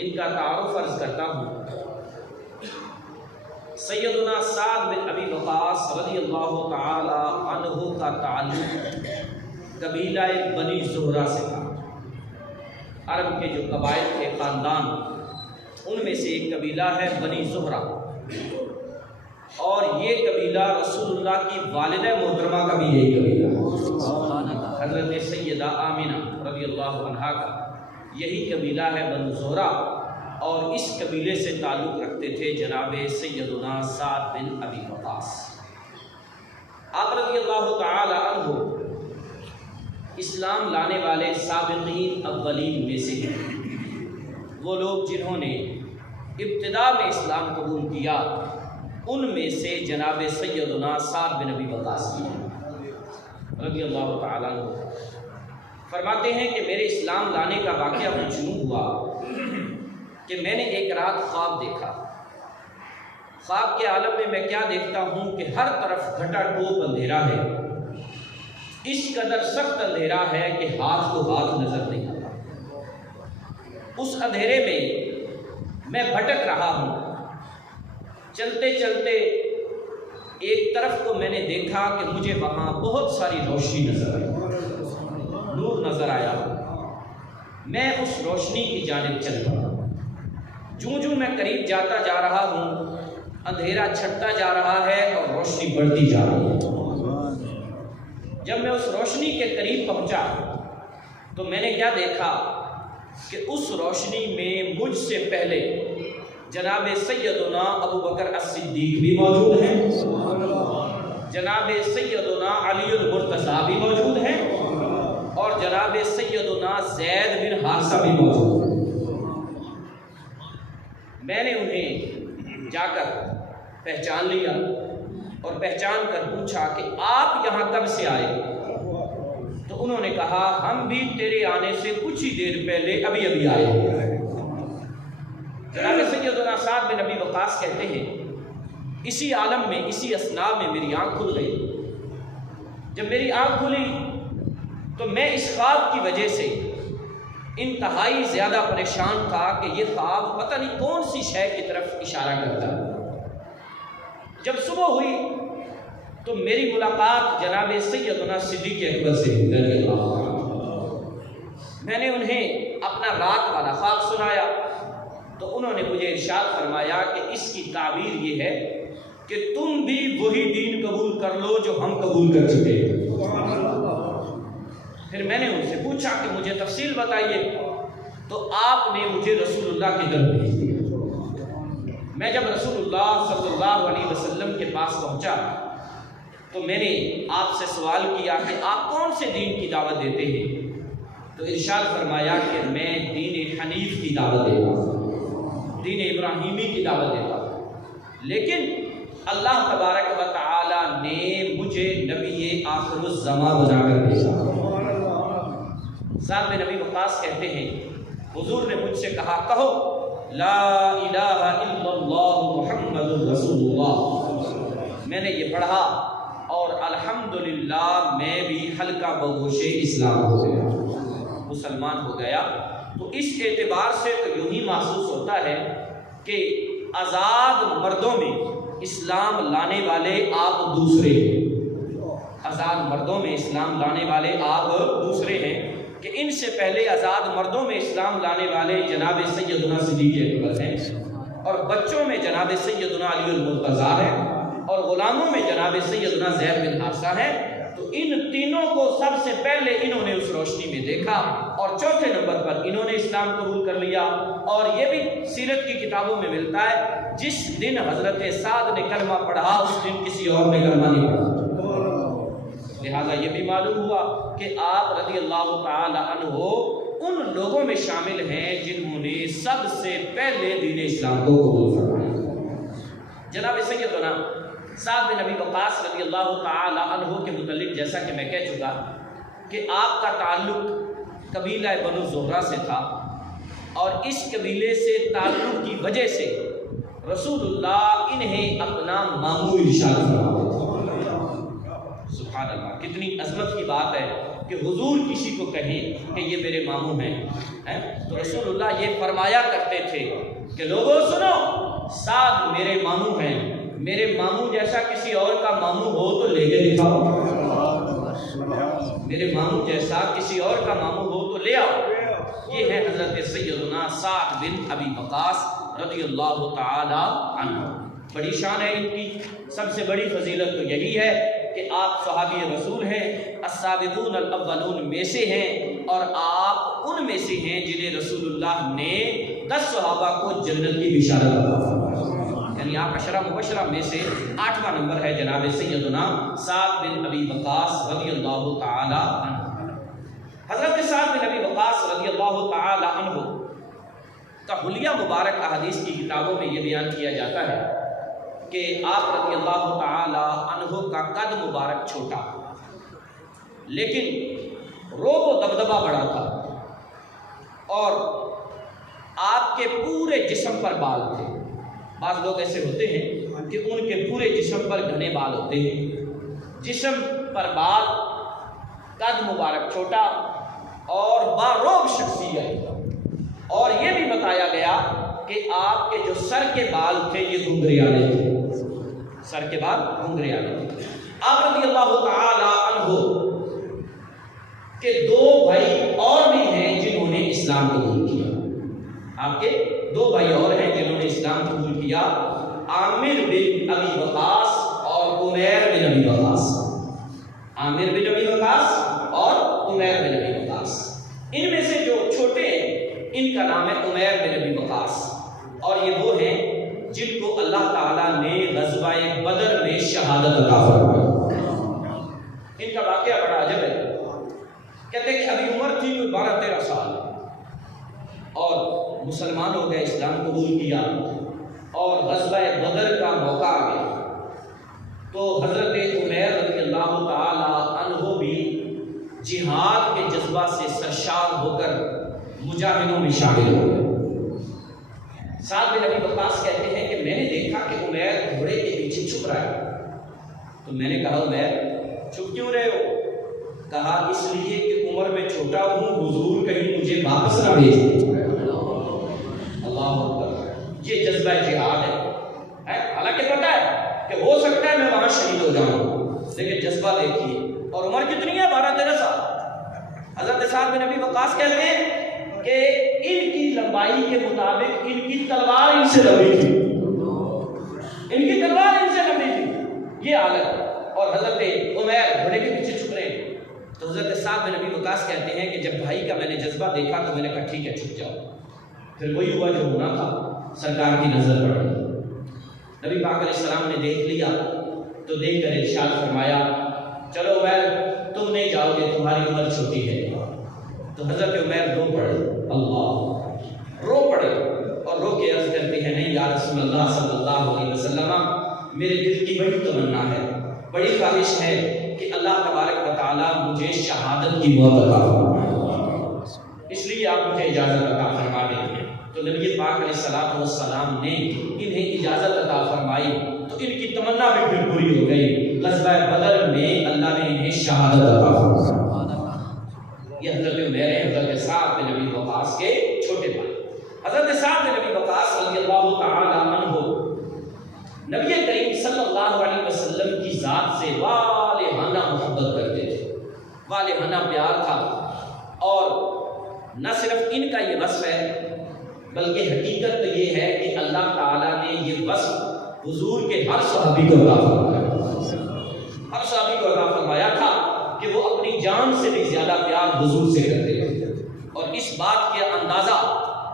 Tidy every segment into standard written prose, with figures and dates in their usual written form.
ان کا تعارف عرض کرتا ہوں۔ سیدنا سعد بن ابی وقاص رضی اللہ تعالی عنہ کا تعلق قبیلہ بنی زہرہ سے تھا۔ عرب کے جو قبائل کے خاندان ان میں سے ایک قبیلہ ہے بنی زہرہ، اور یہ قبیلہ رسول اللہ کی والدہ محترمہ کا بھی یہی قبیلہ ہے، حضرت سیدہ آمنہ رضی اللہ عنہا کا یہی قبیلہ ہے بنو زہرہ، اور اس قبیلے سے تعلق رکھتے تھے جناب سیدنا سعد بن ابی وقاص۔ آپ رضی اللہ تعالی عنہ اسلام لانے والے سابقین اولین میں سے ہیں، وہ لوگ جنہوں نے ابتدا میں اسلام قبول کیا، ان میں سے جناب سیدنا سعد بن ابی وقاص رضی اللہ تعالیٰ عنہ فرماتے ہیں کہ میرے اسلام لانے کا واقعہ کچھ یوں ہوا کہ میں نے ایک رات خواب دیکھا۔ خواب کے عالم میں میں کیا دیکھتا ہوں کہ ہر طرف گھٹا ٹوپ اندھیرا ہے، اس قدر سخت اندھیرا ہے کہ ہاتھ کو ہاتھ نظر نہیں آتا۔ اس اندھیرے میں میں بھٹک رہا ہوں، چلتے چلتے ایک طرف کو میں نے دیکھا کہ مجھے وہاں بہت ساری روشنی نظر آئی، نور نظر آیا۔ میں اس روشنی کی جانب چل پڑا۔ جوں میں قریب جاتا جا رہا ہوں، اندھیرا چھٹتا جا رہا ہے اور روشنی بڑھتی جا رہی ہے۔ جب میں اس روشنی کے قریب پہنچا تو میں نے کیا دیکھا کہ اس روشنی میں مجھ سے پہلے جناب سیدنا ابو بکر الصدیق بھی موجود ہیں، جناب سیدنا علی المرتضیٰ بھی موجود ہیں، اور جناب سیدنا زید بن حارثہ بھی موجود ہیں۔ میں نے انہیں جا کر پہچان لیا اور پہچان کر پوچھا کہ آپ یہاں کب سے آئے؟ تو انہوں نے کہا ہم بھی تیرے آنے سے کچھ ہی دیر پہلے ابھی آئے ہیں۔ جناب سیدنا سعد بن ابی وقاص کہتے ہیں اسی عالم میں، اسی اثناء میں میری آنکھ کھل گئی۔ جب میری آنکھ کھلی تو میں اس خواب کی وجہ سے انتہائی زیادہ پریشان تھا کہ یہ خواب پتہ نہیں کون سی شے کی طرف اشارہ کرتا ہے۔ جب صبح ہوئی تو میری ملاقات جناب سیدنا صدیق اکبر سے رضی اللہ عنہ۔ میں نے انہیں اپنا رات والا خواب سنایا تو انہوں نے مجھے ارشاد فرمایا کہ اس کی تعبیر یہ ہے کہ تم بھی وہی دین قبول کر لو جو ہم قبول کر چکے ہیں۔ پھر میں نے ان سے پوچھا کہ مجھے تفصیل بتائیے، تو آپ نے مجھے رسول اللہ کی طرف بھیج دیا۔ میں جب رسول اللہ صلی اللہ علیہ وسلم کے پاس پہنچا تو میں نے آپ سے سوال کیا کہ آپ کون سے دین کی دعوت دیتے ہیں؟ تو ارشاد فرمایا کہ میں دین حنیف کی دعوت دیتا ہوں، دین ابراہیمی کی دعوت دیتا ہوں، لیکن اللہ تبارک و تعالی نے مجھے نبی آخر الزماں بنا کر بھیجا۔ سعد بن ابی وقاص کہتے ہیں حضور نے مجھ سے کہا کہو لا الہ الا اللہ محمد رسول اللہ۔ میں نے یہ پڑھا اور الحمدللہ میں بھی حلقہ بگوش اسلام ہو گیا، مسلمان ہو گیا۔ تو اس اعتبار سے تو یوں ہی محسوس ہوتا ہے کہ آزاد مردوں میں اسلام لانے والے آپ دوسرے ہیں، آزاد مردوں میں اسلام لانے والے آپ دوسرے ہیں کہ ان سے پہلے آزاد مردوں میں اسلام لانے والے جناب سیدنا صدیق اکبر ہیں، اور بچوں میں جناب سیدنا علی المرتضیٰ ہیں، اور غلاموں میں جناب سیدنا زید بن حارثہ ہیں۔ تو ان تینوں کو سب سے پہلے انہوں نے اس روشنی میں دیکھا، اور چوتھے نمبر پر انہوں نے اسلام قبول کر لیا۔ اور یہ بھی سیرت کی کتابوں میں ملتا ہے جس دن حضرت سعد نے کلمہ پڑھا اس دن کسی اور نے کلمہ نہیں پڑھا۔ لہٰذا یہ بھی معلوم ہوا کہ آپ رضی اللہ تعالی عنہ ان لوگوں میں شامل ہیں جنہوں نے سب سے پہلے دین اسلام کو قبول فرمایا۔ جناب سیدنا سعد بن ابی وقاص رضی اللہ تعالی عنہ کے متعلق جیسا کہ میں کہہ چکا کہ آپ کا تعلق قبیلہ بنو زہرہ سے تھا، اور اس قبیلے سے تعلق کی وجہ سے رسول اللہ انہیں اپنا ماموں ارشاد فرماتے تھے۔ سبحان اللہ، کتنی عظمت کی بات ہے کہ حضور کسی کو کہیں کہ یہ میرے ماموں ہیں۔ تو رسول اللہ یہ فرمایا کرتے تھے کہ لوگوں سنو، سعد میرے ماموں ہیں، میرے ماموں جیسا کسی اور کا ماموں ہو تو لے کے دکھاؤ، میرے ماموں جیسا کسی اور کا ماموں ہو تو لے آؤ۔ یہ ہے حضرت سیدنا سعد بن ابی وقاص رضی اللہ تعالی عنہ۔ بڑی شان ہے ان کی، سب سے بڑی فضیلت تو یہی ہے کہ آپ صحابی رسول ہیں، السابقون الاولون میں سے ہیں، اور آپ ان میں سے ہیں جنہیں رسول اللہ نے 10 صحابہ کو جنت کی بشارت عطا فرمائی، یعنی آپ عشرہ مبشرہ میں سے 8واں نمبر ہے جناب سیدنا سعد بن ابی وقاص رضی اللہ تعالی عنہ۔ حضرت سعد بن ابی وقاص رضی اللہ تعالی عنہ کا حلیہ مبارک احادیث کی کتابوں میں یہ بیان کیا جاتا ہے کہ آپ رضی اللہ تعالی عنہ کا قد مبارک چھوٹا لیکن روب و دبدبہ بڑا تھا، اور آپ کے پورے جسم پر بال تھے۔ بعض لوگ ایسے ہوتے ہیں کہ ان کے پورے جسم پر گھنے بال ہوتے ہیں، جسم پر بال، قد مبارک چھوٹا اور باروب شخصیت۔ اور یہ بھی بتایا گیا کہ آپ کے جو سر کے بال تھے یہ گھنگریالے تھے، سر کے بال گھنگریالے تھے۔ آپ رضی اللہ تعالی عنہ کہ دو بھائی اور بھی ہیں جنہوں نے اسلام قبول کیا۔ آپ کے دو بھائی اور ہیں جنہوں نے اسلام قبول کیا، عامر بن ابی وقاص اور عمیر بن ابی وقاص۔ عامر بن ابی وقاص اور عمیر بن ابی وقاص، ان میں سے جو چھوٹے ہیں ان کا نام ہے عمیر بن ابی وقاص، اور یہ وہ ہیں جن کو اللہ تعالیٰ نے غزوہ بدر میں شہادت عطا فرمائی۔ ان کا واقعہ بڑا عجب ہے۔ کہتے ہیں کہ ابھی عمر تھی کوئی 12-13 سال، اور مسلمان ہو گئے، اسلام قبول کیا، اور غزوہ بدر کا موقع آ گیا تو حضرت عمیر رضی اللہ تعالی عنہ بھی جہاد کے جذبہ سے سرشار ہو کر مجاہدوں میں شامل ہو گئے۔ سعد بن ابی وقاص کہتے ہیں کہ میں نے دیکھا کہ عمیر گھوڑے کے پیچھے چھپ رہا ہے، تو میں نے کہا عمیر چھپ کیوں رہے ہو؟ کہا اس لیے کہ عمر میں چھوٹا ہوں، حضور کہیں مجھے واپس نہ بھیج دیں۔ اللہ اکبر، یہ جذبہ جہاد ہے۔ حالانکہ پتہ ہے کہ ہو سکتا ہے میں وہاں شہید ہو جاؤں، لیکن جذبہ دیکھیے۔ اور عمر کتنی ہے؟ 12-13 سال۔ حضرت سعد بن ابی وقاص کہتے ہیں کہ ان کی لمبائی کے مطابق ان کی تلوار ان سے لمبی تھی، ان کی تلوار ان سے لمبی تھی، یہ حالت۔ اور حضرت عمیر گھوڑے کے پیچھے چھپ رہے ہیں۔ تو حضرت سعد بن ابی وقاص کہتے ہیں کہ جب بھائی کا میں نے جذبہ دیکھا تو میں نے کہا ٹھیک ہے چھپ جاؤ۔ پھر وہی ہوا جو ہونا تھا، سرکار کی نظر پڑ گئی، نبی پاک علیہ السلام نے دیکھ لیا تو دیکھ کر ارشاد فرمایا چلو عمیر تم نہیں جاؤ گے، تمہاری عمر چھوٹی ہے۔ تو حضرت عمیر رو پڑے، اللہ رو پڑے، اور رو کے عرض کرتے ہیں نہیں یا رسول اللہ صلی اللہ علیہ وسلم، میرے دل کی بڑی تمنا ہے، بڑی خواہش ہے کہ اللہ تبارک و تعالیٰ مجھے شہادت کی موت عطا فرمائے، اس لیے آپ مجھے اجازت عطا فرما دیں۔ تو نبی پاک علیہ السلام نے انہیں اجازت عطا فرمائی تو ان کی تمنا بھی پھر پوری ہو گئی۔ غزوہ بدر میں اللہ نے انہیں شہادت عطا فرمائی۔ یہ حضرت عمیر ہیں، حضرت سعد بن ابی وقاص کے چھوٹے بھائی۔ حضرت سعد بن ابی وقاص رضی اللہ تعالی عنہ نبی کریم صلی اللہ علیہ وسلم کی ذات سے والہانہ محبت کرتے تھے، والہانہ پیار تھا۔ اور نہ صرف ان کا یہ وصف ہے بلکہ حقیقت تو یہ ہے کہ اللہ تعالیٰ نے یہ وصف حضور کے ہر صحابی کو عطا فرمایا، ہر صحابی کو عطا فرمایا تھا کہ وہ اپنی جان سے بھی زیادہ پیار حضور سے کرتے تھے۔ اور اس بات کے اندازہ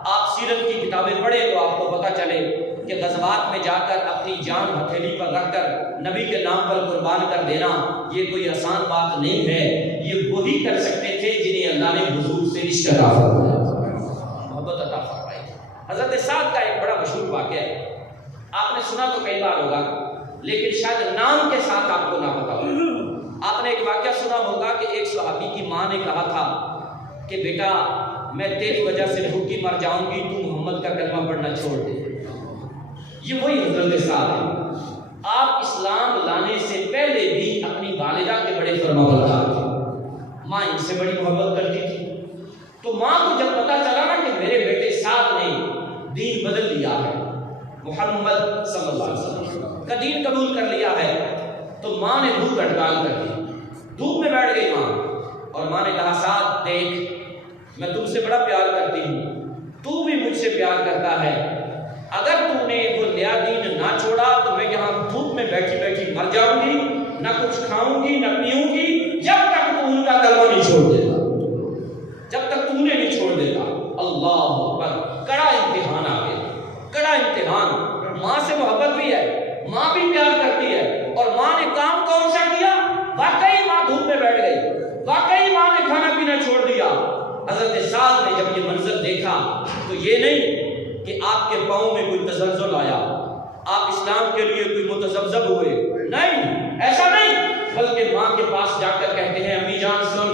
آپ سیرت کی کتابیں پڑھیں تو آپ کو پتہ چلے کہ غزوات میں جا کر اپنی جان ہتھیلی پر رکھ کر نبی کے نام پر قربان کر دینا یہ کوئی آسان بات نہیں ہے۔ یہ وہی کر سکتے تھے جنہیں اللہ نے حضور سے عشق عطا فرمایا، محبت عطا فرمائی۔ حضرت سعد کا ایک بڑا مشہور واقعہ ہے، آپ نے سنا تو کئی بار ہوگا لیکن شاید نام کے ساتھ آپ کو نہ پتا ہوگا۔ آپ نے ایک واقعہ سنا ہوگا کہ ایک صحابی کی ماں نے کہا تھا کہ بیٹا میں تیری وجہ سے بھوکی مر جاؤں گی، تو محمد کا کلمہ پڑھنا چھوڑ دے۔ یہ وہی حضرت سعد ہے۔ آپ اسلام لانے سے پہلے بھی اپنی والدہ کے بڑے فرمانبردار تھے، ماں ان سے بڑی محبت کرتی تھی۔ تو ماں کو جب پتا چلا نا کہ میرے بیٹے سعد نے دین بدل لیا ہے، محمد صلی اللہ علیہ وسلم کا دین قبول کر لیا ہے، تو ماں نے بھوک ہڑتال کر دی، دھوپ میں بیٹھ گئی ماں، اور ماں نے کہا سعد دیکھ میں تم سے بڑا پیار کرتی ہوں، تو بھی مجھ سے پیار کرتا ہے، اگر تم نے وہ نیا دین نہ چھوڑا تو میں یہاں دھوپ میں بیٹھی بیٹھی مر جاؤں گی، نہ کچھ کھاؤں گی نہ پیوں گی، جب تک تو ان کا کلمہ نہیں چھوڑ دیتا، جب تک تم نے نہیں چھوڑ دیتا۔ اللہ اکبر، کڑا امتحان آ گیا، کڑا امتحان۔ ماں سے محبت بھی ہے، ماں بھی پیار کرتی ہے، اور ماں نے کام کون سا کیا؟ واقعی ماں دھوپ میں بیٹھ گئی، واقعی ماں نے کھانا پینا چھوڑ دیا، حضرت سعد نے جب یہ منظر دیکھا تو یہ نہیں کہ آپ کے پاؤں میں کوئی تزلزل آیا، آپ اسلام کے لیے کوئی متذبذب ہوئے، نہیں، ایسا نہیں، بلکہ ماں کے پاس جا کر کہتے ہیں امی جان سن،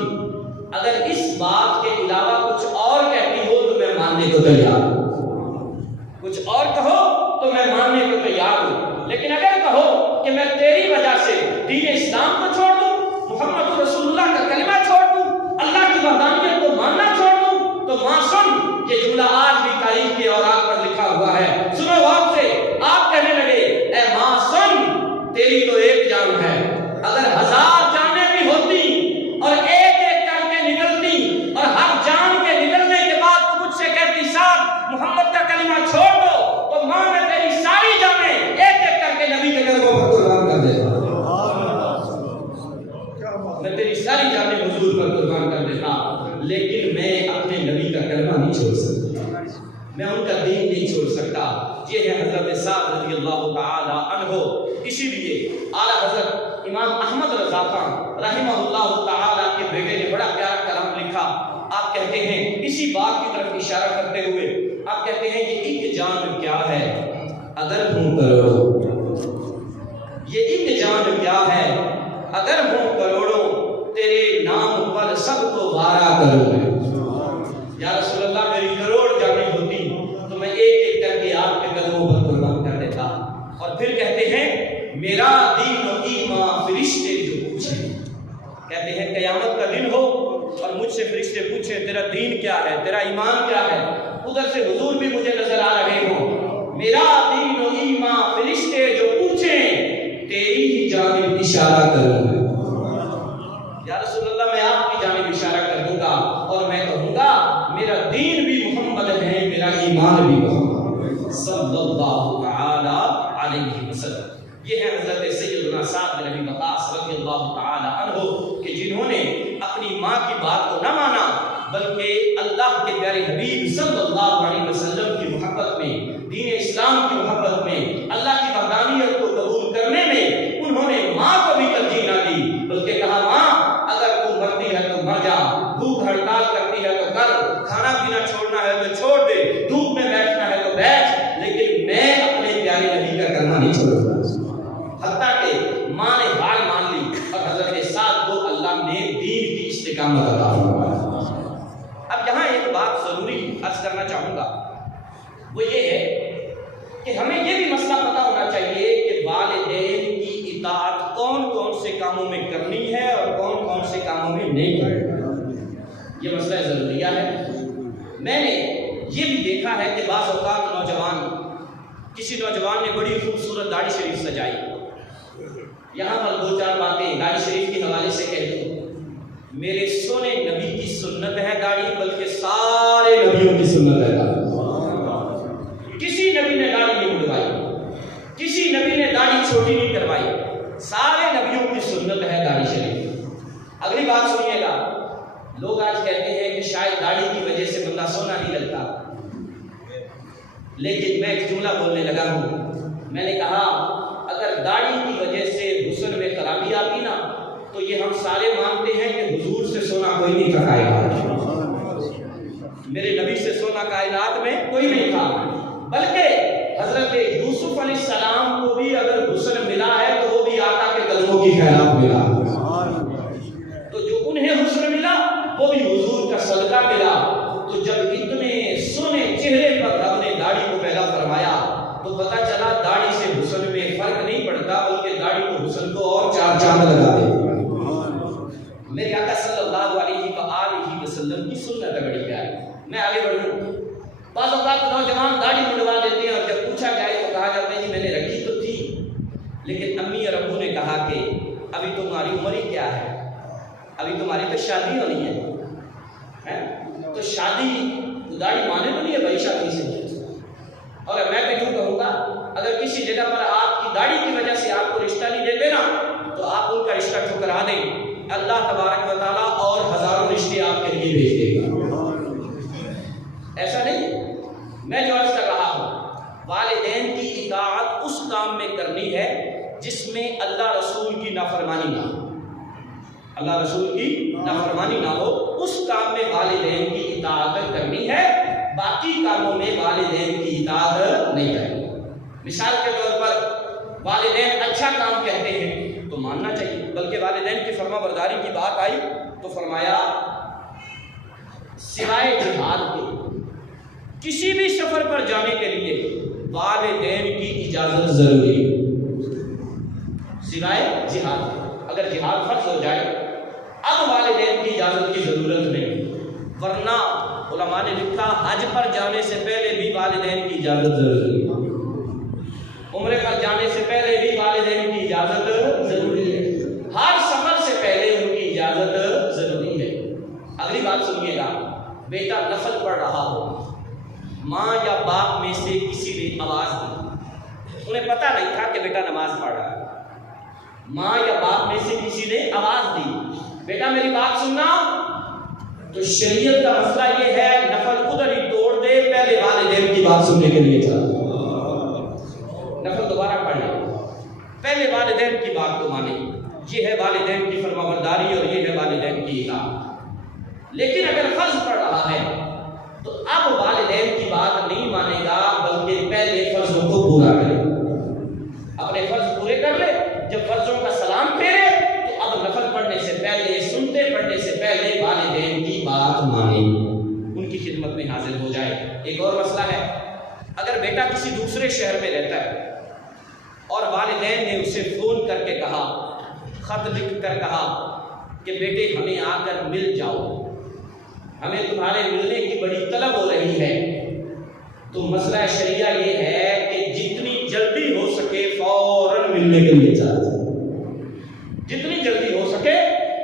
اگر اس بات کے علاوہ کچھ اور کہتی ہو تو میں ماننے کو تیار ہوں، کچھ اور کہو تو میں ماننے کو تیار ہوں، لیکن اگر کہو کہ میں تیری وجہ سے دین اسلام کو چھوڑ دوں، محمد رسول اللہ کا کلمہ چھوڑ دوں، اللہ کی وحدانیت کو ماننا چھوڑ دوں، تو ماں سن، یہ جملہ آج بھی تاریخ کے اوراق پر لکھا ہوا ہے، سنو غور سے، آپ کہنے لگے اے ماں سن، تیری تو ایک جان ہے، اگر 1000 جانیں بھی ہوتی اور ایک ایک کر کے نکلتی اور ہر جان کے نکلنے کے بعد تو مجھ سے کہتی صاحب محمد کا کلمہ چھوڑ دو، تو ماں میں تیری ساری جانیں ایک ایک کر کے نبی کے قدموں پر قربان کر دیتا، میں تیری ساری جانیں حضور پر قربان کر دیتا، لیکن میں اپنے نبی کا کلمہ نہیں چھوڑ سکتا، میں ان کا دین نہیں چھوڑ سکتا۔ یہ ہے حضرت سعد رضی اللہ تعالی عنہ۔ اسی لیے اعلیٰ حضرت امام احمد رضا خان رحمہ اللہ تعالی کے بیٹے نے بڑا پیارا کلام لکھا، آپ کہتے ہیں اسی بات کی طرف اشارہ کرتے ہوئے آپ کہتے ہیں یہ ایک جان کیا ہے اگر ہوں کروڑوں، یہ ایک جان کیا ہے اگر ہوں کروڑوں، تیرے نام پر سب کو وارا کروں میں، یا رسول اللہ میری کروڑ جانیں ہوتی تو میں ایک ایک کر کے آپ کے قدموں پر قربان کر دیتا۔ اور پھر کہتے ہیں میرا دین و ایمان فرشتے جو پوچھیں، کہتے ہیں قیامت کا دن ہو اور مجھ سے فرشتے پوچھیں تیرا دین کیا ہے، تیرا ایمان کیا ہے، ادھر سے حضور بھی مجھے نظر آ رہے ہوں، میرا دین و ایمان فرشتے جو پوچھیں تیری ہی جانب اشارہ کروں گا، یا رسول اللہ میں آپ کی جانب اشارہ کر دوں گا اور میں کہوں گا میرا دین بھی محمد ہے، میرا ایمان بھی محمد صلی اللہ تعالی علیہ وسلم۔ یہ ہے حضرت سیدنا سعد بن ابی وقاص رضی اللہ تعالی عنہ کہ جنہوں نے اپنی ماں کی بات کو نہ مانا بلکہ اللہ کے پیارے حبیب صلی اللہ علیہ وسلم کی محبت میں، دین اسلام کی محبت میں، اللہ کی وحدانیت کو قبول کرنے میں انہوں نے ماں کو بھی ترجیح نہ دی بلکہ کہا ماں اگر تو مرتی ہے تو مر جا، بھوک ہڑتال کرتی ہے تو کر، کھانا پینا چھوڑنا ہے تو چھوڑ دے، دھوپ میں بیٹھنا ہے تو بیٹھ، لیکن میں اپنے پیارے نبی کا کلمہ نہیں چھوڑوں گا۔ حتیٰ کہ ماں نے ہار مان لی اور حضرت سعد کو اللہ نے دین کی استقامت عطا فرمایا۔ اب یہاں ایک بات ضروری عرض کرنا چاہوں گا، وہ یہ ہے کہ ہمیں یہ بھی مسئلہ پتہ ہونا چاہیے کہ والدین کی اطاعت کون کون سے کاموں میں کرنی ہے اور کون کون سے کاموں میں نہیں کرنی، یہ مسئلہ ضروریہ ہے۔ میں نے یہ بھی دیکھا ہے کہ بعض اوقات نوجوان، کسی نوجوان نے بڑی خوبصورت داڑھی شریف سجائی، یہاں پر 2-4 باتیں داڑھی شریف کے حوالے سے کہہ دوں۔ میرے سونے نبی کی سنت ہے داڑھی، بلکہ سارے نبیوں کی سنت ہے داڑھی، کسی نبی نے داڑھی نہیں مڈوائی، کسی نبی نے داڑھی چھوٹی نہیں کروائی، سارے نبیوں کی سنت ہے داڑھی شریف۔ اگلی بات سنیے گا، لوگ آج کہتے ہیں کہ شاید داڑھی کی وجہ سے بندہ سونا نہیں لگتا، لیکن میں ایک جملہ بولنے لگا ہوں، میں نے کہا اگر داڑھی کی وجہ سے حسن میں خرابی آتی نا تو یہ ہم سارے مانتے ہیں کہ حضور سے سونا کوئی نہیں تھا کائنات، میرے نبی سے سونا کائنات میں کوئی نہیں تھا، بلکہ حضرت یوسف علیہ السلام کو بھی اگر حسن ملا ہے تو وہ بھی آقا کے قدموں کی خیرات ملا، تو جو انہیں حسن ملا وہ بھی حضور کا صدقہ ملا۔ تو جب اتنے سونے چہرے پر رب نے داڑھی کو پیدا فرمایا تو پتہ چلا داڑھی سے حسن میں فرق نہیں پڑتا بلکہ داڑھی کو حسن کو اور 4 چاند لگا دے۔ میرے آقا صلی اللہ علیہ وآلہ وسلم کی سنت بڑی پیاری۔ میں آگے بڑھوں، بعض اوقات نوجوان داڑھی منڈوا دیتے ہیں اور جب پوچھا جائے تو کہا جاتا ہے جی میں نے رکھی تو تھی، لیکن امی اور ابو نے کہا کہ ابھی تمہاری عمر ہی کیا ہے، ابھی تمہاری تو شادی ہونی ہے، تو شادی داڑھی مانے تو نہیں ہے بھائی شادی سے۔ اور میں بھی یوں کہوں گا اگر کسی جگہ پر آپ کی داڑھی کی وجہ سے آپ کو رشتہ نہیں دیتے نا تو آپ ان کا رشتہ ٹھکرا دیں، اللہ تبارک و تعالیٰ اور ہزاروں رشتے آپ کے لیے بھیج دے گا۔ ایسا نہیں، میں جو عرض کر رہا ہوں والدین کی اطاعت اس کام میں کرنی ہے جس میں اللہ رسول کی نافرمانی نہ ہو، اللہ رسول کی نافرمانی نہ ہو، اس کام میں والدین کی اطاعت کرنی ہے، باقی کاموں میں والدین کی اطاعت نہیں کرنی۔ مثال کے طور پر والدین اچھا کام کہتے ہیں تو ماننا چاہیے، بلکہ والدین کی فرما برداری کی بات آئی تو فرمایا سوائے جہاد کے کسی بھی سفر پر جانے کے لیے والدین کی اجازت ضروری ہے، سوائے جہاد۔ اگر جہاد فرض ہو جائے اب والدین کی اجازت کی ضرورت نہیں، ورنہ علماء نے لکھا حج پر جانے سے پہلے بھی والدین کی اجازت ضروری ہے، عمرے پر جانے سے پہلے بھی والدین کی اجازت ضروری ہے، ہر سفر سے پہلے ان کی اجازت ضروری ہے۔ اگلی بات سنیے گا، بیٹا نفل پڑھ رہا ہو، ماں یا باپ میں سے کسی نے آواز دی، انہیں پتہ نہیں تھا کہ بیٹا نماز پڑھ رہا ہے، ماں یا باپ میں سے کسی نے آواز دی بیٹا میری بات سننا، تو شریعت کا مسئلہ یہ ہے نفل ادھر ہی توڑ دے، پہلے والدین کی بات سننے کے لیے چلا، نفل دوبارہ پڑھ لے، پہلے والدین کی بات کو مانے، یہ ہے والدین کی فرما برداری اور یہ ہے والدین کی اطاعت۔ لیکن اگر فرض پڑھ رہا ہے تو اب والدین کی بات نہیں مانے گا، بلکہ پہلے فرضوں کو پورا کرے، اپنے فرض پورے کر لے، جب فرضوں کا سلام پھیرے تو اب نفل پڑھنے سے پہلے، سنتے پڑھنے سے پہلے والدین کی بات مانے، ان کی خدمت میں حاضر ہو جائے۔ ایک اور مسئلہ ہے، اگر بیٹا کسی دوسرے شہر میں رہتا ہے اور والدین نے اسے فون کر کے کہا، خط لکھ کر کہا کہ بیٹے ہمیں آ کر مل جاؤ، ہمیں تمہارے ملنے کی بڑی طلب ہو رہی ہے، تو مسئلہ شریعہ یہ ہے کہ جتنی جلدی ہو سکے فوراً ملنے کے لیے چلا جائے، جتنی جلدی ہو سکے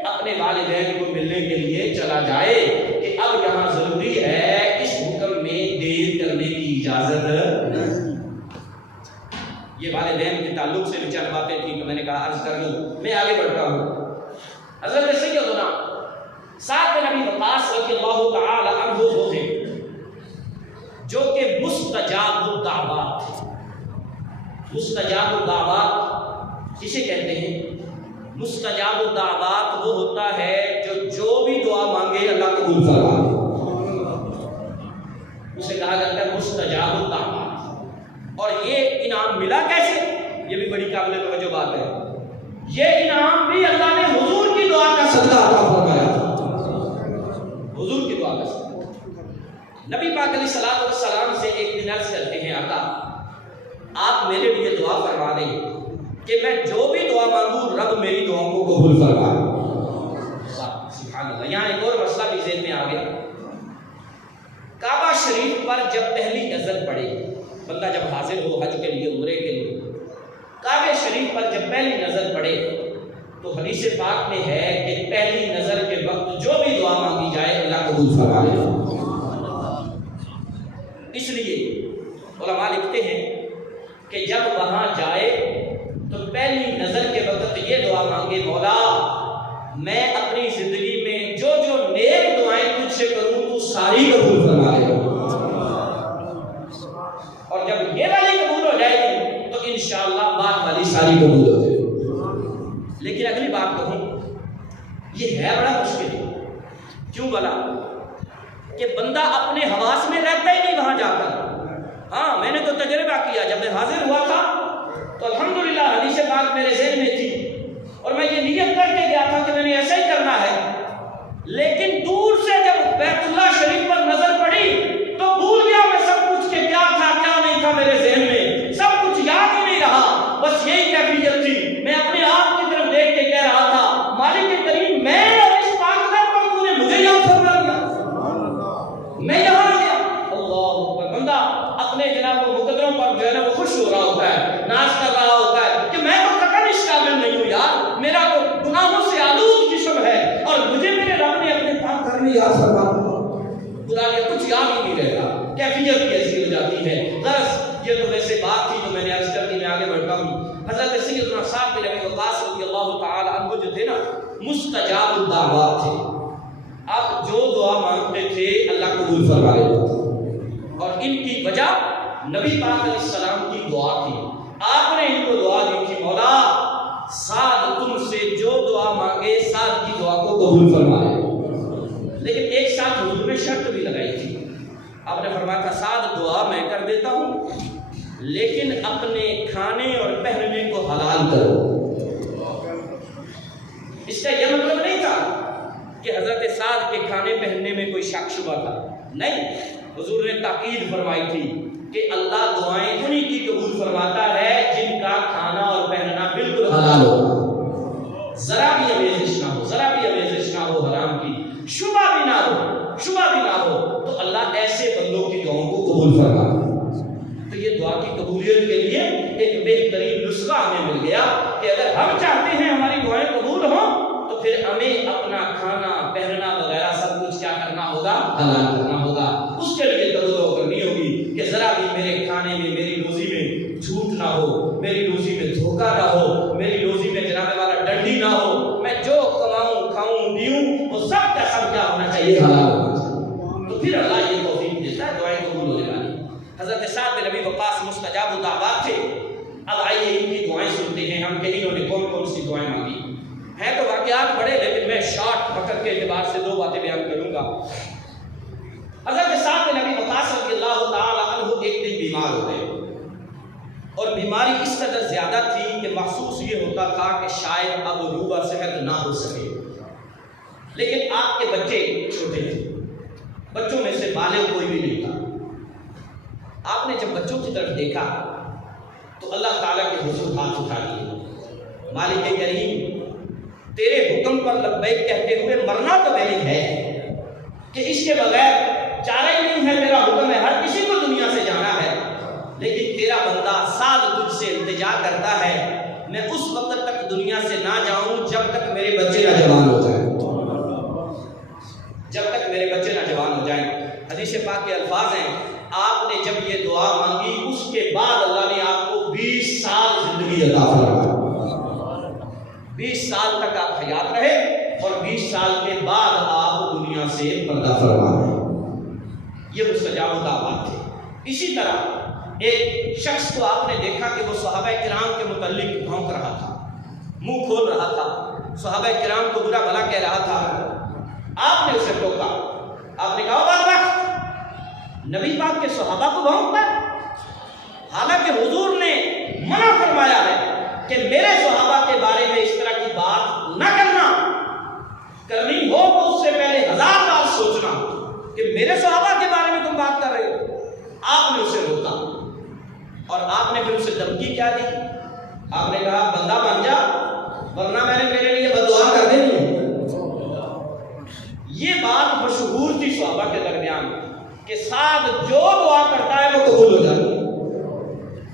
اپنے والدین کو ملنے کے لیے چلا جائے، کہ اب یہاں ضروری ہے اس حکم میں دیر کرنے کی اجازت نہیں۔ یہ والدین کے تعلق سے بھی چند باتیں تھیں تو میں نے کہا عرض کر لوں، میں آگے بڑھتا ہوں۔ حضرت سیدنا سعد بن ابی وقاص رضی اللہ تعالی عنہ وہ تھے جو کہ مستجاب الدعوات، مستجاب الدعوات کسے کہتے ہیں؟ مستجاب الدعوات وہ ہوتا ہے جو بھی دعا مانگے اللہ قبول فرمائے، اسے کہا جاتا ہے مستجاب الدعوات۔ اور یہ انعام ملا کیسے؟ یہ بھی بڑی قابل توجہ بات ہے، یہ انعام بھی اللہ نے حضور کی دعا کا صدقہ عطا فرمایا تھا، حضور کی دعا کا صدقہ۔ نبی پاک علیہ الصلوۃ والسلام سے ایک دن عرض کرتے ہیں آقا آپ میرے لیے دعا فرما دیں کہ میں جو بھی دعا مانگوں رب میری دعاؤں کو قبول فرمائے۔ سبحان اللہ۔ یہاں ایک اور مسئلہ بھی ذہن میں آ گیا، کعبہ شریف پر جب پہلی نظر پڑے، بندہ جب حاضر ہو حج کے لیے عمرے کے لیے، کعبہ شریف پر جب پہلی نظر پڑے تو حدیث پاک میں ہے کہ پہلی نظر کے وقت جو بھی دعا مانگی جائے اللہ قبول فرمائے۔ اس لیے علماء لکھتے ہیں کہ جب وہاں جائے تو پہلی نظر کے وقت یہ دعا مانگے، مولا میں اپنی زندگی میں جو جو نیک دعائیں تجھ سے کروں تو ساری قبول فرمائے، اور جب یہ والی قبول ہو جائے گی تو انشاءاللہ بعد والی ساری قبول ہو جائے گی۔ لیکن اگلی بات کہوں، یہ ہے بڑا مشکل، کیوں بلا کہ بندہ اپنے حواس میں رہتا ہی نہیں وہاں جا کر۔ ہاں میں نے تو تجربہ کیا، جب میں حاضر ہوا تھا تو الحمدللہ حدیث پاک میرے ذہن میں تھی اور میں یہ نیت کر کے گیا تھا کہ میں نے ایسا ہی کرنا ہے، لیکن دور سے جب بیت اللہ شریف پر نظر پڑی تو بھول گیا میں سب کچھ کہ کیا تھا کیا نہیں تھا، میرے ذہن میں سب کچھ یاد ہی نہیں رہا، بس یہی کیفیت تھی، میں اپنے آپ کی طرف دیکھ کے کہہ رہا تھا مالک کریم میں اور اس پاکستان پر تو نے مجھے یاد فرما دیا، میں یہاں آ گیا۔ اللہ اکبر۔ بندہ اپنے جناب و مقدروں پر جو ہے نا وہ خوش ہو رہا ہوتا ہے، ناز کر رہا ہوتا ہے کہ میں تو قطعاً اس قابل نہیں ہوں یار، میرا تو گناہوں سے آلود جسم ہے اور مجھے میرے رب نے اپنے پاک گھر میں یاد فرما دیا، کچھ یاد ہی نہیں رہتا، کیفیت کیسی ہو جاتی ہے۔ غرض یہ تو ویسے بات تھی تو میں نے عرض کر دی، میں آگے بڑھتا ہوں۔ حضرت سیدنا سعد بن ابی وقاص رضی اللہ تعالی عنہ جو تھے نا مستجاب الدعوات تھے، آپ جو دعا مانگتے تھے اللہ قبول فرما لیتے تھے، اور ان کی وجہ نبی پاک علیہ السلام کی دعا تھی، آپ نے ان کو دعا دی تھی مولا سعد تم سے جو دعا مانگے سعد کی دعا قبول فرمائے۔ لیکن ایک ساتھ حضور نے شرط بھی لگائی تھی، آپ نے فرمایا تھا سعد دعا میں کر دیتا ہوں لیکن اپنے کھانے اور پہننے کو حلال کرو۔ اس کا یہ مطلب نہیں تھا کہ حضرت سعد کے کھانے پہننے میں کوئی شک شبہ تھا، نہیں، حضور نے تاکید فرمائی تھی کہ اللہ دعائیں انہی کی قبول فرماتا ہے جن کا کھانا اور پہننا بالکل حلال ہو، ذرا بھی آمیزش نہ ہو، ذرا بھی آمیزش نہ ہو حرام کی، شبہ بھی نہ ہو، تو اللہ ایسے بندوں کی دعاؤں کو قبول فرماتا ہے۔ تو یہ دعا کی قبولیت کے لیے ایک بہترین نسخہ ہمیں مل گیا کہ اگر ہم چاہتے ہیں ہماری دعائیں قبول ہوں تو پھر ہمیں اپنا کھانا پہننا وغیرہ سب کچھ کیا کرنا ہوگا؟ حلال کرنا ہوگا۔ اس کے لیے توجہ کرنی ہوگی کہ ذرا بھی میرے کھانے میں، میری روزی میں جھوٹ نہ ہو، میری روزی میں دھوکہ نہ ہو، میری روزی میں جناب والا ڈنڈی نہ ہو، میں جو کماؤں کھاؤں دیوں وہ سب کا سب کیا ہونا چاہیے؟ حلال ہونا چاہیے۔ تو پھر اللہ یہ توفیق دیتا ہے دعائیں قبول ہونے والی۔ حضرت سعد بن ابی وقاص مستجاب الدعوات تھے۔ اب آئیے ان کی دعائیں سنتے ہیں ہم کہ انہوں نے کون کون سی دعائیں مانگی ہیں۔ تو واقعات بڑے لیکن میں شارٹ وقت کے اعتبار سے دو باتیں بیان کروں گا۔ حضرت سعد بن ابی وقاص رضی اللہ تعالی عنہ ایک دن بیمار ہو گئے اور بیماری اس قدر زیادہ تھی کہ محسوس یہ ہوتا تھا کہ شاید اب روبہ صحت نہ ہو سکے، لیکن آپ کے بچے چھوٹے تھے، بچوں میں سے بالغ کوئی بھی نہیں تھا۔ آپ نے جب بچوں کی طرف دیکھا تو اللہ تعالیٰ کے حضور ہاتھ اٹھا لیے، مالک کریم تیرے حکم پر لبیک کہتے ہوئے مرنا تو میں نے ہے کہ اس کے بغیر چارہ ہی نہیں ہے، تیرا حکم ہے، ہر کسی کو دنیا سے جانا ہے، لیکن تیرا بندہ سعد تجھ سے التجا کرتا ہے میں اس وقت تک دنیا سے نہ جاؤں جب تک میرے بچے نہ جوان ہو جائیں، جب تک میرے بچے نہ جوان ہو جائیں۔ حدیث پاک کے الفاظ ہیں آپ نے جب یہ دعا مانگی اس کے بعد اللہ نے آپ کو 20 سال زندگی عطا فرمائی، 20 سال تک آپ حیات رہے اور 20 سال کے بعد آپ دنیا سے پردہ فرما گئے۔ یہ مستجاب الدعوات تھے۔ اسی طرح ایک شخص کو آپ نے دیکھا کہ وہ صحابہ کرام کے متعلق بھونک رہا تھا، منہ کھول رہا تھا، صحابہ کرام کو برا بھلا کہہ رہا تھا۔ آپ نے اسے ٹوکا، آپ نے کہا بدبخت، نبی پاک کے صحابہ کو بھونکتا ہے، حالانکہ حضور نے منع فرمایا ہے کہ میرے صحابہ کے بارے میں اس طرح کی بات نہ کرنا، کرنی ہو تو اس سے پہلے 1000 بار سوچنا کہ میرے صحابہ کے بارے میں تم بات کر رہے ہو۔ آپ نے اسے روکا اور آپ نے پھر اسے دھمکی کیا دی؟ آپ نے کہا بندہ بن جا ورنہ میں نے میرے لیے بددعا کر دینی ہے۔ یہ بات مشہور تھی صحابہ کے درمیان کہ سعد جو دعا کرتا ہے وہ قبول ہو جاتی ہے،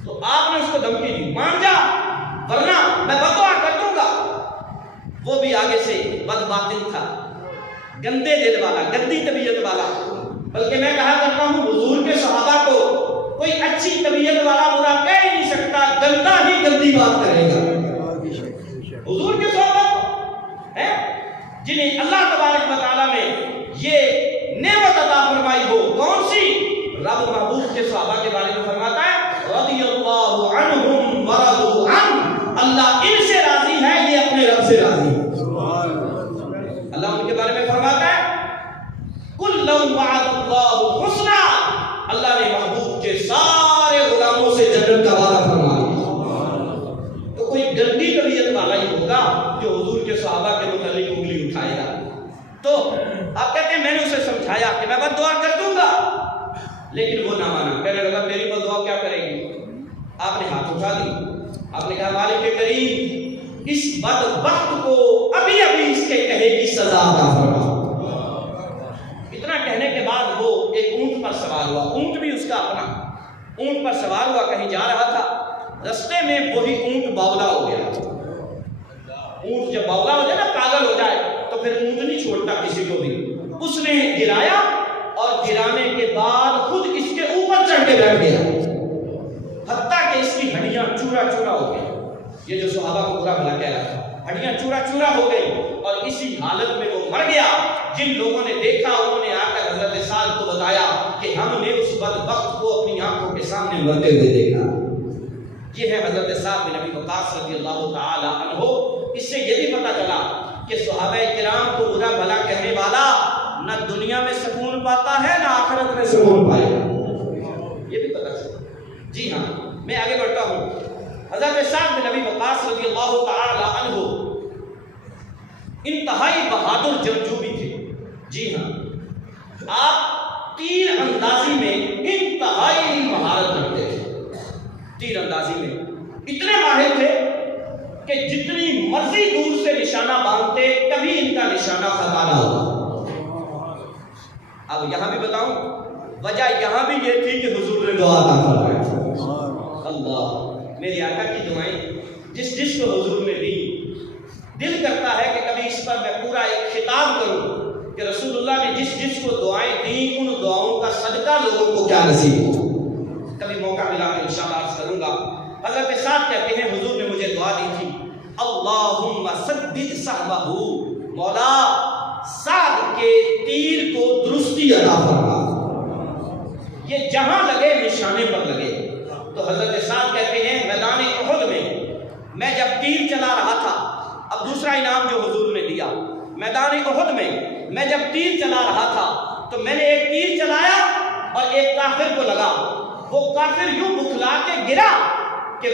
تو آپ نے اس کو دھمکی دی مان جا ورنہ میں بددعا کر دوں گا۔ وہ بھی آگے سے بد باطن تھا، گندے دل والا، گندی طبیعت والا، بلکہ میں کہا کرتا ہوں حضور کے صحابہ کو کوئی اچھی طبیعت والا برا کہہ ہی نہیں سکتا، گندا ہی گندی بات کرے گا۔ حضور کے صحابہ کو جنہیں اللہ تبارک و تعالیٰ نے یہ نعمت عطا فرمائی ہو، کون سی؟ رب محبوب کے صحابہ کے بارے میں فرماتا ہے رضی اللہ عنہم ورضوا عنہ، اللہ ان سے راضی ہے یہ اپنے رب سے راضی ہے۔ اللہ ان کے بارے میں فرماتا ہے کل وعد اللہ الحسنى، اللہ نے محبوب کے سارے غلاموں سے جنت کا وعدہ فرمایا۔ تو کوئی گندی طبیعت والا ہی ہوگا جو حضور کے صحابہ کے متعلق انگلی اٹھائے گا۔ تو آپ کہتے ہیں میں نے اسے سمجھایا کہ میں بد دعا کر دوں گا، لیکن وہ نہ مانا، کہنے لگا میری بد دعا کیا کرے گی؟ آپ نے ہاتھ اٹھا دی، آپ نے کہا مالک کریم اس بدبخت کو ابھی ابھی اس کے کہے کی سزا عطا فرما۔ اتنا کہنے کے بعد وہ ایک اونٹ پر سوار ہوا، اونٹ بھی اس کا اپنا، اونٹ پر سوار ہوا کہیں جا رہا تھا، رستے میں وہی اونٹ باولا ہو گیا۔ اونٹ جب باولا ہو جائے نا، پاگل ہو جائے، تو پھر اونٹ نہیں چھوڑتا کسی کو بھی۔ اس نے گرایا اور گرانے کے بعد خود اس کے اوپر چڑھ کے بیٹھ گیا، حتیٰ کہ اس کی ہڈیاں چورا چورا ہو گئی۔ یہ جو صحابہ کو برا بھلا کہہ رہا تھا، ہڈیاں چورا چورا ہو گئی اور اسی حالت میں وہ مر گیا۔ جن لوگوں نے دیکھا انہوں نے آ کر حضرت سعد کو بتایا کہ ہم نے اس بدبخت کو اپنی آنکھوں کے سامنے مرتے ہوئے دیکھا۔ یہ ہے حضرت سعد بن ابی وقاص رضی اللہ تعالی عنہ۔ اس سے یہ بھی پتہ چلا کہ صحابہ کرام کو برا بھلا کہنے والا نہ دنیا میں سکون پاتا ہے نہ آخرت میں سکون پائے گا، یہ بھی پتہ چلا۔ جی ہاں، میں آگے بڑھتا ہوں۔ حضرت سعد بن ابی وقاص رضی اللہ تعالی عنہ انتہائی بہادر جنگجو بھی تھے۔ جی ہاں، آپ تیر اندازی میں انتہائی مہارت رکھتے تھے۔ تیر اندازی میں اتنے ماہر تھے کہ جتنی مرضی دور سے نشانہ باندھتے کبھی ان کا نشانہ خطا نہ ہوتا۔ اب یہاں بھی بتاؤں، وجہ یہاں بھی یہ تھی کہ حضور نے دعا عطا فرمائی۔ اللہ، میری آقا کی دعائیں جس جس کو حضور نے دی، دل کرتا ہے کہ کبھی اس پر میں پورا ایک خطاب کروں کہ رسول اللہ نے جس جس کو دعائیں دی ان دعاؤں کا صدقہ لوگوں کو کیا نصیب ہو۔ کبھی موقع ملا تو انشاءاللہ عرض کروں گا۔ حضرت سعد کہتے ہیں حضور نے مجھے دعا دی تھی، اللہم سدد صحبہ، مولا سعد کے تیر کو درستی عطا فرما، یہ جہاں لگے نشانے پر لگے۔ تو حضرت سعد کہتے ہیں میدان احد میں جب تیر چلا رہا تھا، اب دوسرا انعام جو حضور نے دیا، میدان احد میں جب تیر چلا رہا تھا تو میں نے ایک تیر چلایا اور ایک کافر کو لگا، وہ کافر یوں بکھلا کے گرا کہ